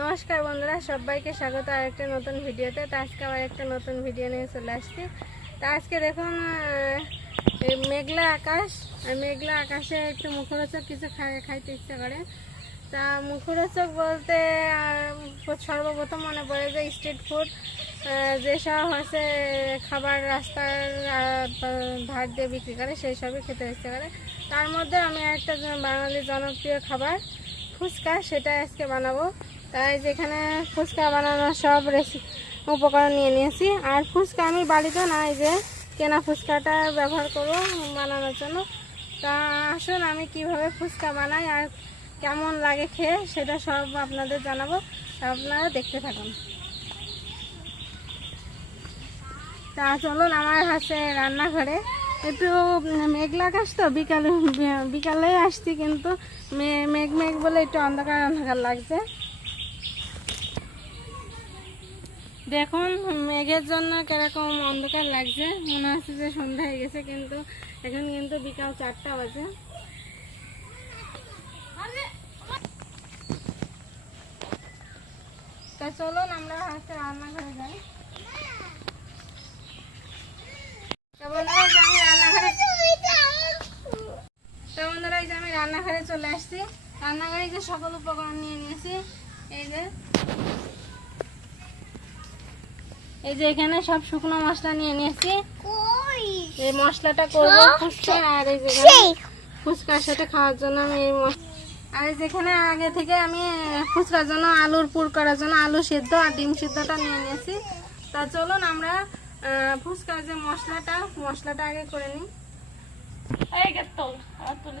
নমস্কার বন্ধুরা, সবাইকে স্বাগত আর একটা নতুন ভিডিওতে। তো আজকে আবার একটা নতুন ভিডিও নিয়ে চলে আসছি। তা আজকে দেখুন মেঘলা আকাশ, আর মেঘলা আকাশে একটু মুখরোচক কিছু খাই- খাইতে ইচ্ছে করে। তা মুখরোচক বলতে সর্বপ্রথম মনে পড়ে যে স্ট্রিট ফুড যেসব হচ্ছে খাবার রাস্তার ধার দিয়ে বিক্রি করে, সেই সবই খেতে ইচ্ছে করে। তার মধ্যে আমি একটা বাঙালি জনপ্রিয় খাবার, ফুচকা, সেটা আজকে বানাবো। তাই যেখানে ফুচকা বানানোর সব রেসি উপকরণ নিয়ে নিয়েছি। আর ফুচকা আমি বাড়িতে না যে কেনা ফুচকাটা ব্যবহার করব বানানোর জন্য। তা আসুন আমি কীভাবে ফুচকা বানাই আর কেমন লাগে খেয়ে সেটা সব আপনাদের জানাব। আপনারা দেখতে থাকুন। তা চলুন আমার হাতে রান্নাঘরে। একটু মেঘলা আকাশ তো, বিকালে বিকালে আসছি কিন্তু মেঘ মেঘ বলে একটু অন্ধকার অন্ধকার লাগছে। দেখুন, মেঘের জন্য কীরকম অন্ধকার লাগছে। মনে হচ্ছে যে সন্ধ্যা হয়ে গেছে, কিন্তু এখন কিন্তু বিকাল চারটা বাজে। তা চলুন, আমরা হাতে রান্নাঘরে যাই। আমি রান্নাঘরে বন্ধুরা যে আমি রান্নাঘরে চলে আসছি। রান্নাঘরে যে সকল উপকরণ নিয়ে নিয়েছি, এই যে এই যে এখানে সব শুকনো মশলা নিয়ে নিয়েছি। এই মশলাটা করব ফুচকা আর এই যে ফুচকার সাথে খাওয়ার জন্য আমি এই মশ- আর এই যেখানে আগে থেকে আমি ফুচকার জন্য আলুর পুর করার জন্য আলু সিদ্ধ আর ডিম সিদ্ধটা নিয়ে নিয়েছি। তা চলুন আমরা ফুচকার যে মশলাটা মশলাটা আগে করে নিই।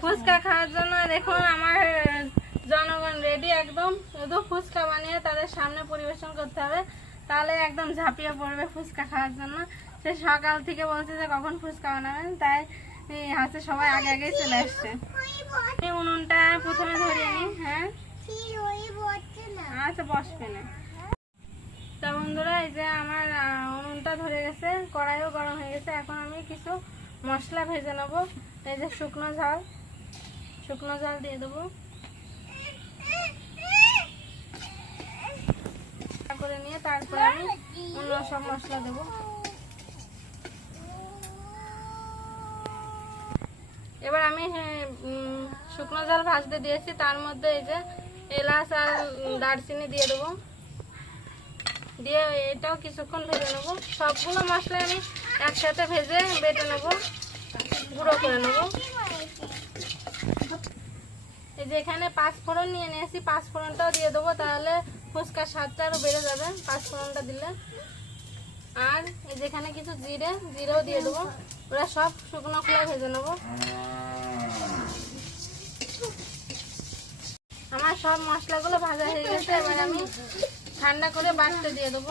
ফুচকা খাওয়ার জন্য দেখুন আমার জনগণ রেডি একদম। শুধু ফুচকা বানিয়ে তাদের সামনে পরিবেশন করতে হবে। তাহলে একদম ঝাঁপিয়ে পড়বে ফুচকা খাওয়ার জন্য। সে সকাল থেকে বলছে যে কখন ফুচকা বানাবেন, তাই হাতে সবাই আগে আগেই চলে আসছে। উনুনটা প্রথমে ধরিয়ে নিই হ্যাঁ। আচ্ছা বসবে না তা বন্ধুরা, এই যে আমার উনুনটা ধরে গেছে, কড়াইও গরম হয়ে গেছে। এখন আমি কিছু মশলা ভেজে নেব। এই যে শুকনো ঝাল শুকনো ঝাল দিয়ে দেবো। করে নিয়ে তারপরে আমি অন্য সব মশলা দেবো। এবার আমি হ্যাঁ, শুকনো ঝাল ভাজতে দিয়েছি তার মধ্যে এই যে এলাচ আর দারচিনি দিয়ে দেবো। দিয়ে এটাও কিছুক্ষণ ভেজে নেব। সবগুলো মশলা আমি একসাথে ভেজে বেটে নেব গুঁড়ো করে নেব। এই যে এখানে পাঁচ ফোড়ন নিয়ে নিয়েছি পাঁচ ফোড়নটাও দিয়ে দেবো তাহলে ফুচকার স্বাদটা আরও বেড়ে যাবে, পাঁচ ফোড়নটা দিলে। আর যেখানে কিছু জিরে, জিরেও দিয়ে দেবো। ওরা সব শুকনো খোলা ভেজে নেব। আমার সব মশলাগুলো ভাজা হয়ে গেছে, এবার আমি ঠান্ডা করে বাটতে দিয়ে দেবো।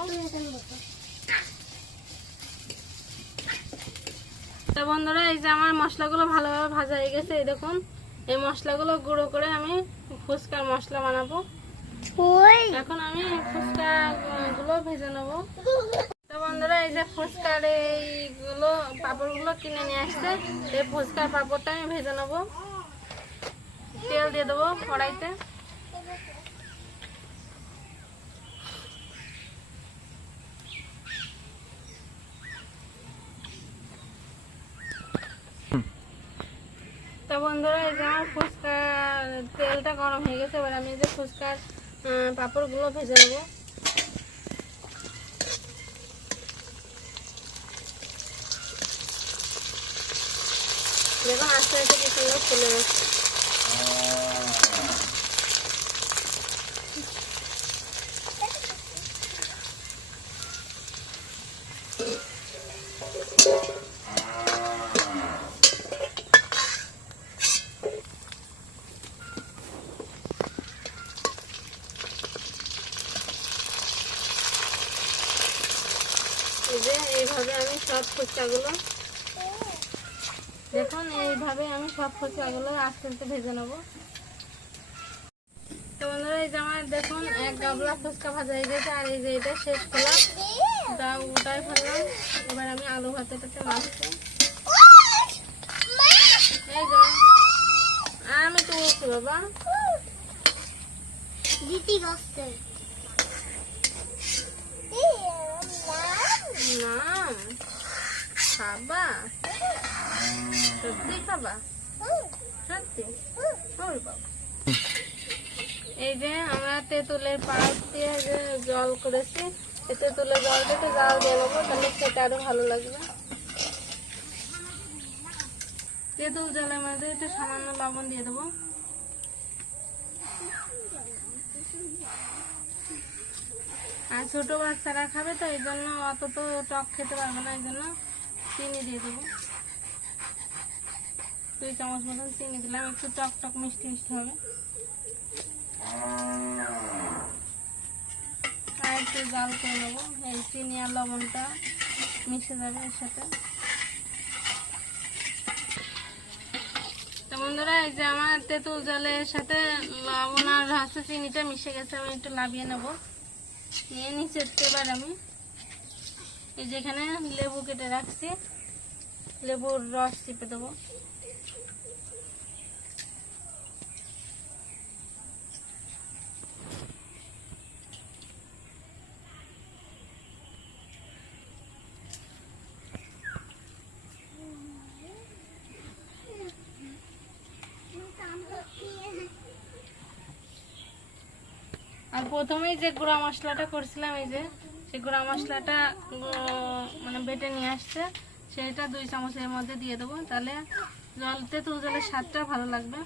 তো বন্ধুরা, এই যে আমার মশলাগুলো ভালোভাবে ভাজা হয়ে গেছে, এই দেখুন। এই মশলাগুলো গুঁড়ো করে আমি ফুচকার মশলা বানাবো। ভেজে বন্ধুরা, এই যে কিনে নিয়ে আসছে। ফুচকার আমি ভেজে তেল দিয়ে দেবো বন্ধুরা, এই যে আমার ফুচকা তেলটা গরম হয়ে গেছে। এবার আমি যে ফুচকার পাঁপড়গুলো ভেজে নেব। দেখুন আস্তে আস্তে কি সুন্দর ফুলে গেছে দেখুন এইভাবে আমি সব খোসাগুলো আস্তে আস্তে ভেজে নেব। তো বন্ধুরা এই যে আমার দেখুন এক গাবলা ফুচকা ভাজা হয়ে গেছে আর এই যে এটা শেষ করলাম। তা ওটাই ফেললাম। এবার আমি আলু ভাতেটাতে মাছতে এই যে আমি তো বলছি বাবা। দিদি বসছে না। খাবা সত্যি খাবা সত্যি? এই যে আমরা তেঁতুলের পাউচ দিয়ে যে জল করেছি তেঁতুলের জলটা একটু জাল দিয়ে নেব, তাহলে খেতে আরও ভালো লাগবে। তেঁতুল জলের মধ্যে একটু সামান্য লবণ দিয়ে দেবো। আর ছোট বাচ্চারা খাবে তো, এই জন্য অত তো টক খেতে পারবে না, এই জন্য। চিনি দিয়ে দেবো। দুই চামচ মতন চিনি দিলাম, একটু টক টক মিষ্টি মিষ্টি হবে। আর একটু জাল করে নেব, এই চিনি আর লবণটা মিশে যাবে এর সাথে। তো বন্ধুরা, এই যে আমার তেঁতুল জলের সাথে লবণ আর হচ্ছে চিনিটা মিশে গেছে, আমি একটু লাভিয়ে নেব। নিয়ে নিচে এবার আমি এই যেখানে লেবু কেটে রাখছি। লেবুর রস চিপে দেবো। প্রথমেই যে গুঁড়া মশলাটা করছিলাম, এই যে সেই গুঁড়া মশলাটা মানে বেটে নিয়ে আসছে, সেটা দুই চামচের মধ্যে দিয়ে দেবো। তাহলে জল তেঁতুল জলের স্বাদটা ভালো লাগবে।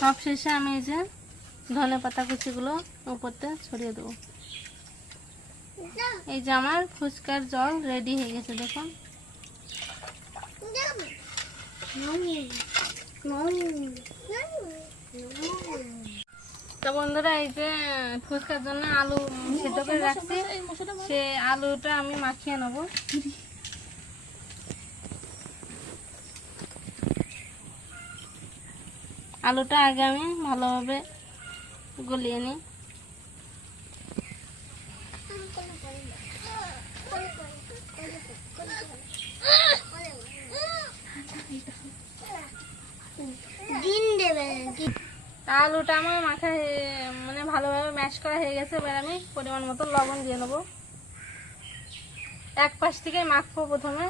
সব শেষে আমি এই যে ধনে পাতা কুচিগুলো উপরতে ছড়িয়ে দেবো। এই যে আমার ফুচকার জল রেডি হয়ে গেছে, দেখুন। তো বন্ধুরা এই যে ফুচকার জন্য আলু সেদ্ধ করে রাখছি। সে আলুটা আমি মাখিয়ে নেব। আলুটা আগে আমি ভালোভাবে গলিয়ে নিই। দিন দেবে তা আলুটা আমার মাখা মানে ভালোভাবে ম্যাশ করা হয়ে গেছে, এবার আমি পরিমাণ মতো লবণ দিয়ে নেব। এক পাশ থেকে মাখবো প্রথমে।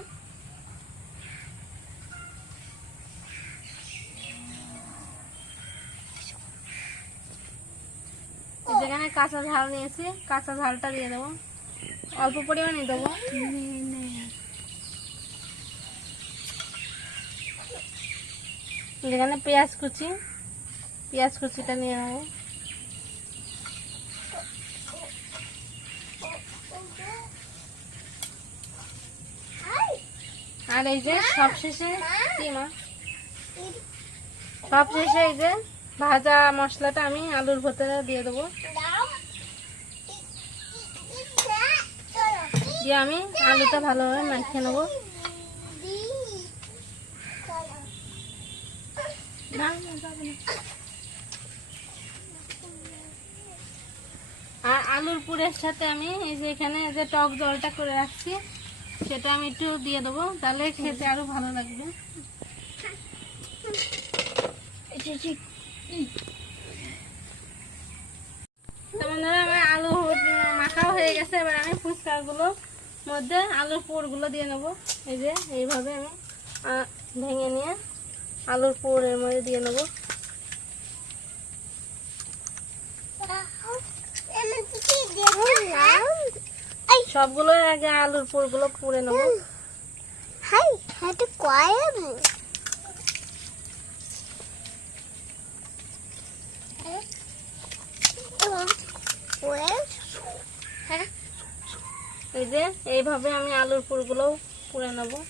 যেখানে কাঁচা ঝাল নিয়েছি, কাঁচা ঝালটা দিয়ে দেবো। অল্প পরিমাণে দেবো। যেখানে পেঁয়াজ কুচি। পেঁয়াজ কুচিটা নিয়ে নেব। আর এই যে সব শেষে কি মা সব শেষে এই যে ভাজা মশলাটা আমি আলুর ভেতরে দিয়ে দেবো। দিয়ে আমি আলুটা ভালোভাবে মাখিয়ে নেব। আর আলুর পুরের সাথে আমি এই যে এখানে যে টক জলটা করে রাখছি, সেটা আমি একটু দিয়ে দেবো, তাহলে খেতে আরও ভালো লাগবে। বন্ধুরা, আমার আলু মাখাও হয়ে গেছে, এবার মধ্যে আলুর পুরগুলো দিয়ে নেব। এই যে, এইভাবে আমি ভেঙে নিয়ে আলুর পুরের মধ্যে দিয়ে নেব। সবগুলো আগে আলুর পুরগুলো পুড়ে নেব। হাই হাতে এই যে এইভাবে আমি আলুর পুরগুলো পুড়ে নেব আমার বোন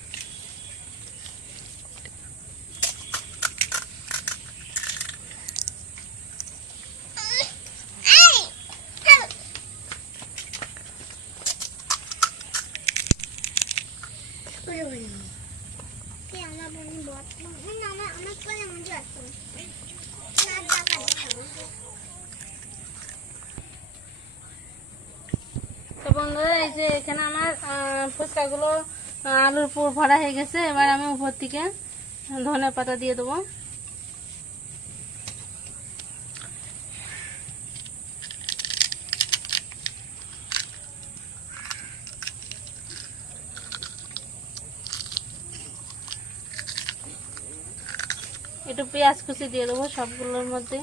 বর্তমান আমার আমার পরে মজা আছে না টাকা তো বন্ধুরা, এই যে এখানে আমার ফুচকাগুলো আলুর পুর ভরা হয়ে গেছে। এবার আমি উপর থেকে ধনে পাতা দিয়ে দেবো। একটু পেঁয়াজ কুচি দিয়ে দেবো সবগুলোর মধ্যে।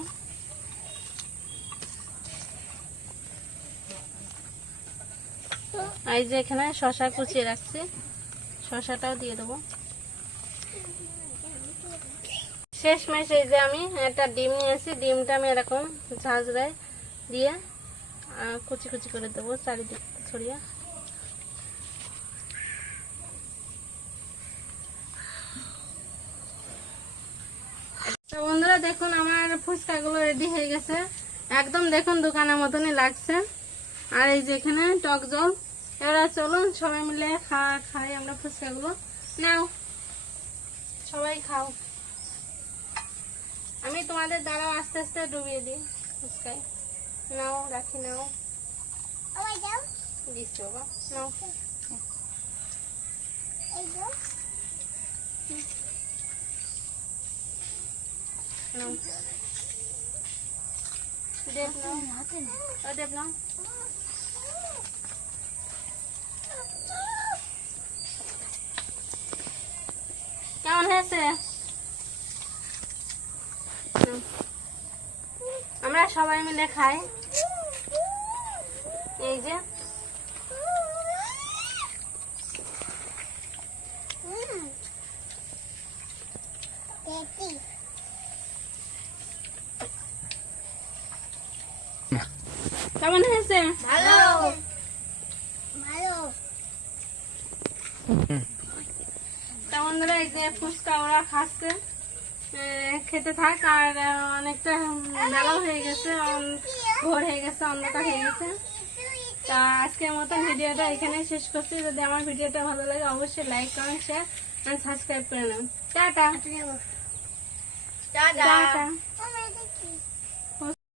এই যে এখানে শশা কুচিয়ে রাখছি। শশাটাও দিয়ে দেবো। শেষ মেশ যে আমি একটা ডিম নিয়েছি, ডিমটা আমি এরকম ঝাঁঝরায় দিয়ে কুচি কুচি করে দেবো চারিদিক ছড়িয়ে তো বন্ধুরা দেখুন আমার ফুচকাগুলো রেডি হয়ে গেছে। একদম দেখুন দোকানের মতনই লাগছে। আর এই যে এখানে টক জল এবার চলুন সবাই মিলে খাওয়া খাই আমরা ফুচকাগুলো। নাও সবাই খাও। আমি তোমাদের দ্বারাও আস্তে আস্তে ডুবিয়ে দিই ফুচকায়। নাও রাখি নাও। দিচ্ছি বাবা নাও। এই দেব কেমন হয়েছে? আমরা সবাই মিলে খাই। এই যে। হুম। কেমন হয়েছে? ভালো। ভালো। তা বন্ধুরা এই যে ফুচকা ওরা খাচ্ছে। আহ, খেতে থাক আর অনেকটা বেলাও হয়ে গেছে ভোর হয়ে গেছে অন্ধকার হয়ে গেছে। তা আজকের মতন ভিডিওটা এখানে শেষ করছি। যদি আমার ভিডিওটা ভালো লাগে অবশ্যই লাইক কমেন্ট শেয়ার আর সাবস্ক্রাইব করে নেন টাটা। টাটা।